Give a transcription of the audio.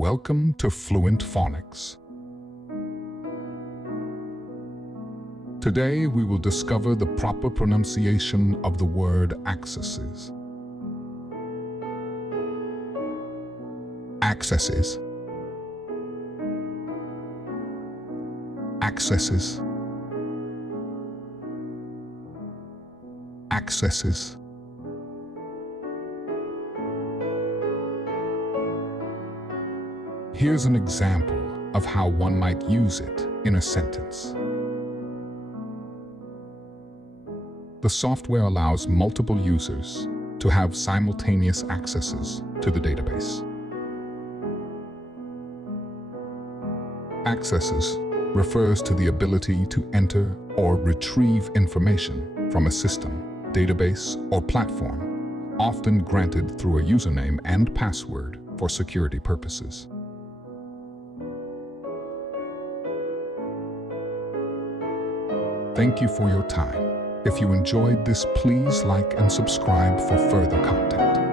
Welcome to Fluent Phonics. Today we will discover the proper pronunciation of the word accesses. Accesses. Accesses. Accesses. Here's an example of how one might use it in a sentence. The software allows multiple users to have simultaneous accesses to the database. Accesses refers to the ability to enter or retrieve information from a system, database, or platform, often granted through a username and password for security purposes. Thank you for your time. If you enjoyed this, please like and subscribe for further content.